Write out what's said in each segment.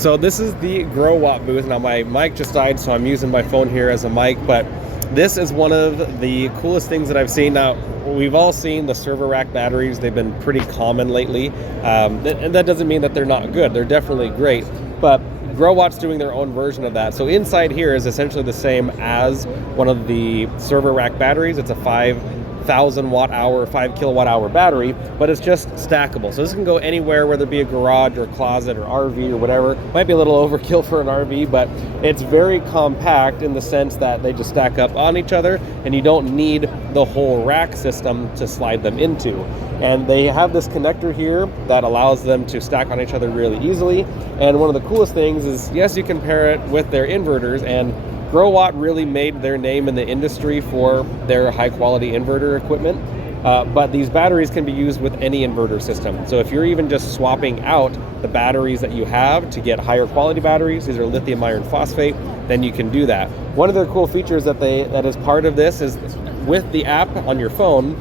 So this is the Growatt booth. Now my mic just died, so I'm using my phone here as a mic, but this is one of the coolest things that I've seen. Now, we've all seen the server rack batteries. They've been pretty common lately, and that doesn't mean that they're not good. They're definitely great, but Growatt's doing their own version of that. So inside here is essentially the same as one of the server rack batteries. It's a 5,000 watt hour, 5 kilowatt hour battery, but it's just stackable. So this can go anywhere, whether it be a garage or a closet or RV or whatever. Might be a little overkill for an RV, but it's very compact in the sense that they just stack up on each other and you don't need the whole rack system to slide them into. And they have this connector here that allows them to stack on each other really easily. And one of the coolest things is, yes, you can pair it with their inverters, and Growatt really made their name in the industry for their high quality inverter equipment, but these batteries can be used with any inverter system. So if you're even just swapping out the batteries that you have to get higher quality batteries, these are lithium iron phosphate, then you can do that. One of their cool features that is part of this is with the app on your phone,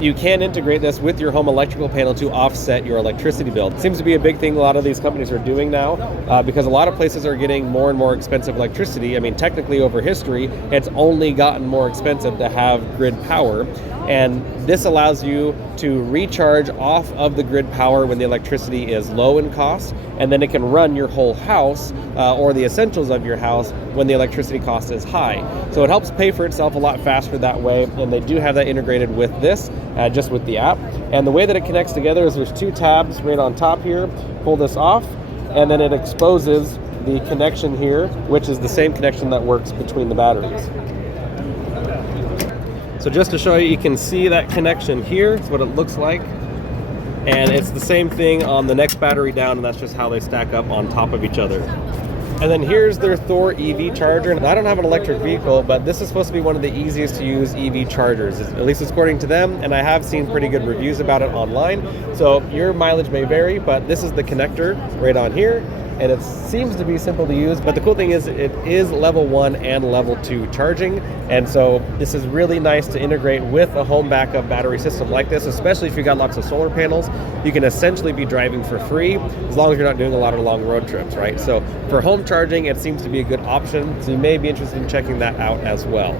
you can integrate this with your home electrical panel to offset your electricity bill. It seems to be a big thing a lot of these companies are doing now, because a lot of places are getting more and more expensive electricity. I mean, technically over history, it's only gotten more expensive to have grid power. And this allows you to recharge off of the grid power when the electricity is low in cost, and then it can run your whole house or the essentials of your house when the electricity cost is high. So it helps pay for itself a lot faster that way, and they do have that integrated with this, just with the app. And the way that it connects together is there's two tabs right on top here. Pull this off, and then it exposes the connection here, which is the same connection that works between the batteries. So just to show you, you can see that connection here. It's what it looks like. And it's the same thing on the next battery down, and that's just how they stack up on top of each other. And then here's their Thor EV charger. And I don't have an electric vehicle, but this is supposed to be one of the easiest to use EV chargers, at least according to them. And I have seen pretty good reviews about it online. So your mileage may vary, but this is the connector right on here. And it seems to be simple to use, but the cool thing is it is level 1 and level 2 charging. And so this is really nice to integrate with a home backup battery system like this, especially if you've got lots of solar panels. You can essentially be driving for free as long as you're not doing a lot of long road trips, right? So for home charging, it seems to be a good option. So you may be interested in checking that out as well.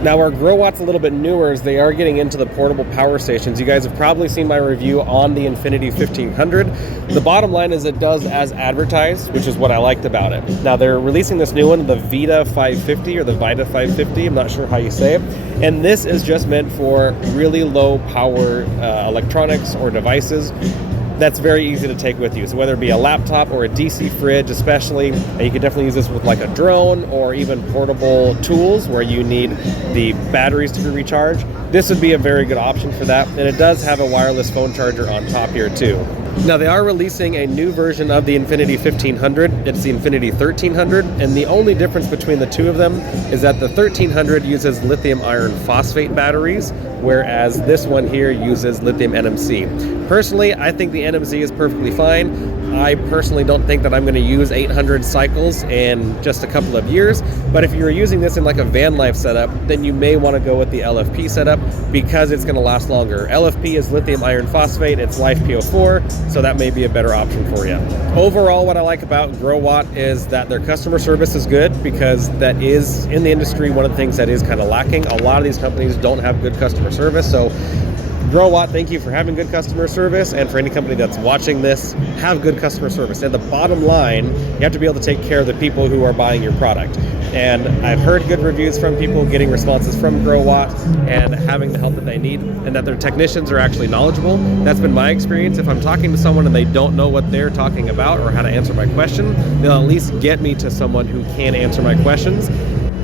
Now, where Growatt's a little bit newer is they are getting into the portable power stations. You guys have probably seen my review on the Infinity 1500. The bottom line is it does as advertised, which is what I liked about it. Now, they're releasing this new one, the Vita 550 or the Vita 550. I'm not sure how you say it. And this is just meant for really low power electronics or devices. That's very easy to take with you. So whether it be a laptop or a DC fridge especially, you can definitely use this with like a drone or even portable tools where you need the batteries to be recharged. This would be a very good option for that. And it does have a wireless phone charger on top here too. Now they are releasing a new version of the Infinity 1500. It's the Infinity 1300, and the only difference between the two of them is that the 1300 uses lithium iron phosphate batteries, whereas this one here uses lithium NMC. Personally, I think the NMC is perfectly fine. I personally don't think that I'm going to use 800 cycles in just a couple of years, but if you're using this in like a van life setup, then you may want to go with the LFP setup because it's going to last longer. LFP is lithium iron phosphate, it's LiFePO4, so that may be a better option for you. Overall, what I like about Growatt is that their customer service is good, because that is, in the industry, one of the things that is kind of lacking. A lot of these companies don't have good customer service, so Growatt, thank you for having good customer service, and for any company that's watching this, have good customer service. And the bottom line, you have to be able to take care of the people who are buying your product. And I've heard good reviews from people getting responses from Growatt and having the help that they need, and that their technicians are actually knowledgeable. That's been my experience. If I'm talking to someone and they don't know what they're talking about or how to answer my question, they'll at least get me to someone who can answer my questions,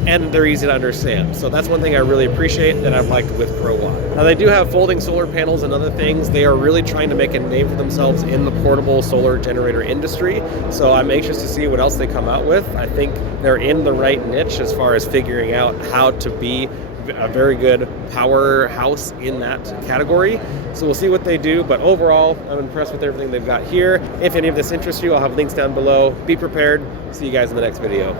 and they're easy to understand. So that's one thing I really appreciate that I've liked with Growatt. Now they do have folding solar panels and other things. They are really trying to make a name for themselves in the portable solar generator industry. So I'm anxious to see what else they come out with. I think they're in the right niche as far as figuring out how to be a very good powerhouse in that category. So we'll see what they do, but overall, I'm impressed with everything they've got here. If any of this interests you, I'll have links down below. Be prepared. See you guys in the next video.